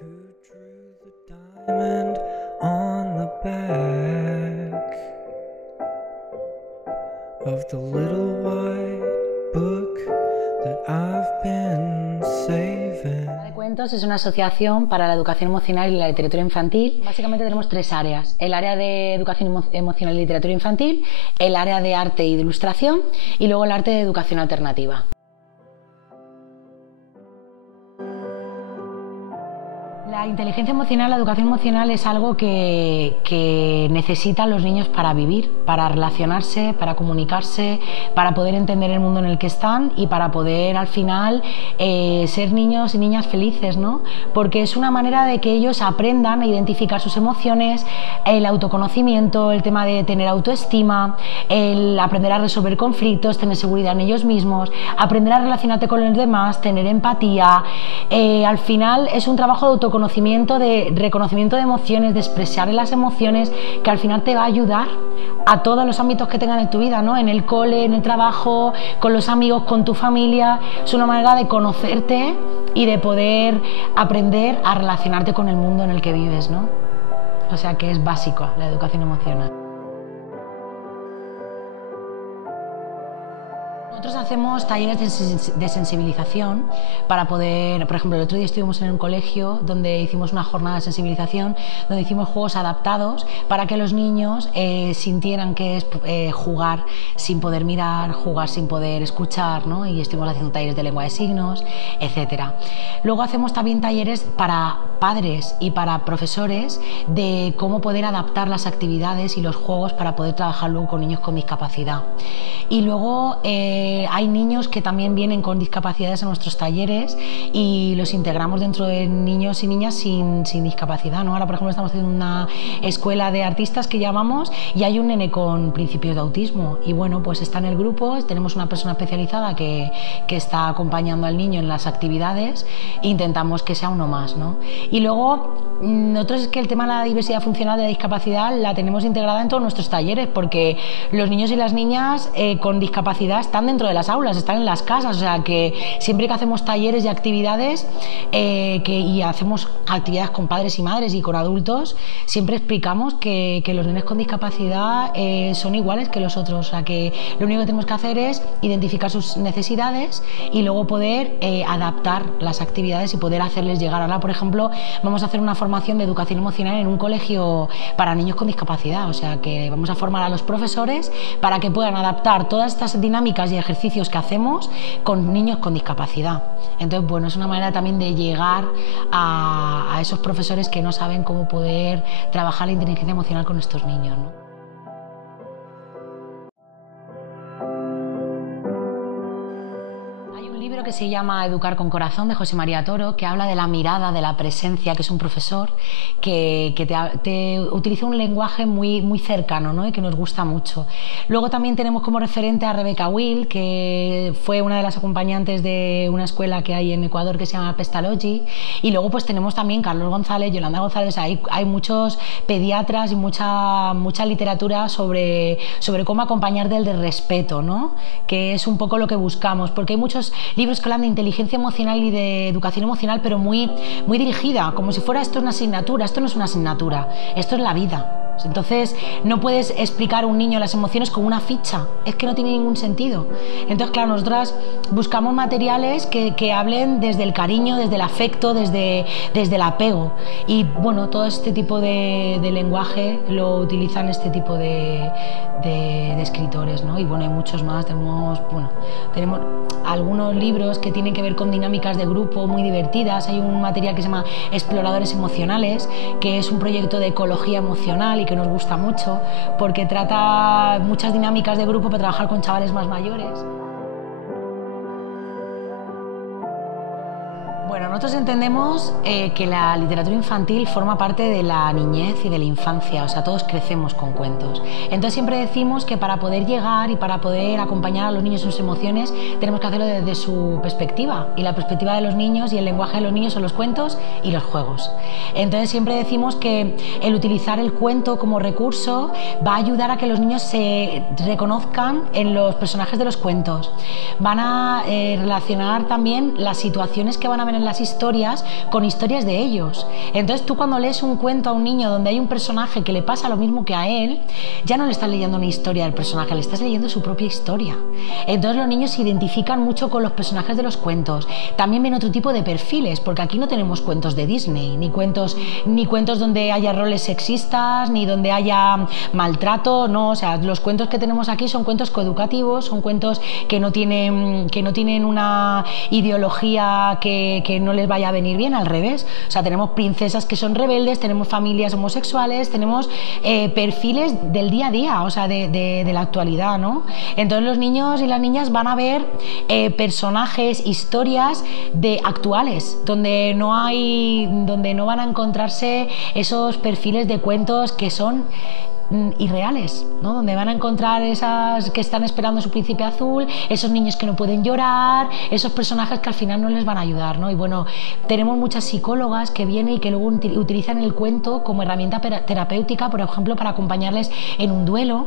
Who drew the diamond on the back of the little white book that I've been saving? De Cuentos es una asociación para la educación emocional y la literatura infantil. Básicamente tenemos tres áreas: el área de educación emocional y literatura infantil, el área de arte y de ilustración y luego el arte de educación alternativa. La inteligencia emocional, la educación emocional es algo que necesitan los niños para vivir, para relacionarse, para comunicarse, para poder entender el mundo en el que están y para poder al final ser niños y niñas felices, ¿no? Porque es una manera de que ellos aprendan a identificar sus emociones, el autoconocimiento, el tema de tener autoestima, el aprender a resolver conflictos, tener seguridad en ellos mismos, aprender a relacionarte con los demás, tener empatía. Al final es un trabajo de autoconocimiento, de reconocimiento de emociones, de expresar las emociones, que al final te va a ayudar a todos los ámbitos que tengan en tu vida, ¿no? En el cole, en el trabajo, con los amigos, con tu familia. Es una manera de conocerte y de poder aprender a relacionarte con el mundo en el que vives, ¿no? O sea que es básico la educación emocional. Nosotros hacemos talleres de sensibilización para poder, por ejemplo, el otro día estuvimos en un colegio donde hicimos una jornada de sensibilización, donde hicimos juegos adaptados para que los niños sintieran que es jugar sin poder mirar, jugar sin poder escuchar, ¿no? Y estuvimos haciendo talleres de lengua de signos, etc. Luego hacemos también talleres para padres y para profesores de cómo poder adaptar las actividades y los juegos para poder trabajar luego con niños con discapacidad. Y luego hay niños que también vienen con discapacidades a nuestros talleres y los integramos dentro de niños y niñas sin discapacidad, ¿no? Ahora, por ejemplo, estamos haciendo una escuela de artistas que llamamos y hay un nene con principios de autismo y bueno, pues está en el grupo, tenemos una persona especializada que está acompañando al niño en las actividades e intentamos que sea uno más, ¿no? Y luego nosotros es que el tema de la diversidad funcional de la discapacidad la tenemos integrada en todos nuestros talleres, porque los niños y las niñas con discapacidad están dentro de las aulas, están en las casas, o sea que siempre que hacemos talleres y actividades y hacemos actividades con padres y madres y con adultos, siempre explicamos que los niños con discapacidad son iguales que los otros, o sea que lo único que tenemos que hacer es identificar sus necesidades y luego poder adaptar las actividades y poder hacerles llegar. Ahora, por ejemplo, vamos a hacer una formación de educación emocional en un colegio para niños con discapacidad, o sea que vamos a formar a los profesores para que puedan adaptar todas estas dinámicas y ejercicios que hacemos con niños con discapacidad. Entonces, bueno, es una manera también de llegar a esos profesores que no saben cómo poder trabajar la inteligencia emocional con estos niños, ¿no? Que se llama Educar con Corazón, de José María Toro, que habla de la mirada, de la presencia, que es un profesor que te utiliza un lenguaje muy cercano, ¿no? Y que nos gusta mucho. Luego también tenemos como referente a Rebecca Will, que fue una de las acompañantes de una escuela que hay en Ecuador que se llama Pestalozzi, y luego pues tenemos también Carlos González, Yolanda González. O sea, hay muchos pediatras y mucha literatura sobre cómo acompañar del respeto, ¿no? Que es un poco lo que buscamos, porque hay muchos libros que hablan de inteligencia emocional y de educación emocional, pero muy dirigida, como si fuera esto una asignatura. Esto no es una asignatura, esto es la vida. Entonces no puedes explicar a un niño las emociones con una ficha, es que no tiene ningún sentido. Entonces, claro, nosotras buscamos materiales que hablen desde el cariño, desde el afecto, desde el apego. Y bueno, todo este tipo de lenguaje lo utilizan este tipo de escritores, ¿no? Y bueno, hay muchos más. Tenemos algunos libros que tienen que ver con dinámicas de grupo muy divertidas. Hay un material que se llama Exploradores Emocionales, que es un proyecto de ecología emocional y que nos gusta mucho porque trata muchas dinámicas de grupo para trabajar con chavales más mayores. Bueno, nosotros entendemos que la literatura infantil forma parte de la niñez y de la infancia, o sea, todos crecemos con cuentos. Entonces siempre decimos que para poder llegar y para poder acompañar a los niños en sus emociones tenemos que hacerlo desde su perspectiva, y la perspectiva de los niños y el lenguaje de los niños son los cuentos y los juegos. Entonces siempre decimos que el utilizar el cuento como recurso va a ayudar a que los niños se reconozcan en los personajes de los cuentos. Van a relacionar también las situaciones que van a ver en las historias con historias de ellos. Entonces tú cuando lees un cuento a un niño donde hay un personaje que le pasa lo mismo que a él, ya no le estás leyendo una historia del personaje, le estás leyendo su propia historia. Entonces los niños se identifican mucho con los personajes de los cuentos. También ven otro tipo de perfiles, porque aquí no tenemos cuentos de Disney, ni cuentos donde haya roles sexistas, ni donde haya maltrato, no, o sea, los cuentos que tenemos aquí son cuentos coeducativos, son cuentos que no tienen una ideología que no les vaya a venir bien, al revés. O sea, tenemos princesas que son rebeldes, tenemos familias homosexuales, tenemos perfiles del día a día, o sea, de la actualidad, ¿no? Entonces los niños y las niñas van a ver personajes, historias actuales, donde no van a encontrarse esos perfiles de cuentos que son irreales, ¿no? Donde van a encontrar esas que están esperando su príncipe azul, esos niños que no pueden llorar, esos personajes que al final no les van a ayudar, ¿no? Y bueno, tenemos muchas psicólogas que vienen y que luego utilizan el cuento como herramienta terapéutica, por ejemplo, para acompañarles en un duelo,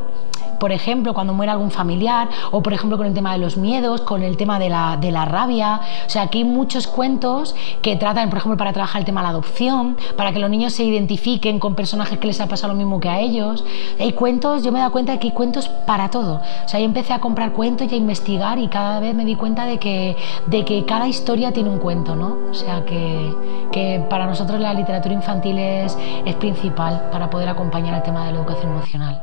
por ejemplo, cuando muere algún familiar, o por ejemplo con el tema de los miedos, con el tema de la rabia. O sea, aquí hay muchos cuentos que tratan, por ejemplo, para trabajar el tema de la adopción, para que los niños se identifiquen con personajes que les ha pasado lo mismo que a ellos. Hay cuentos, yo me he dado cuenta de que hay cuentos para todo. O sea, yo empecé a comprar cuentos y a investigar y cada vez me di cuenta de que cada historia tiene un cuento, ¿no? O sea, que para nosotros la literatura infantil es principal para poder acompañar el tema de la educación emocional.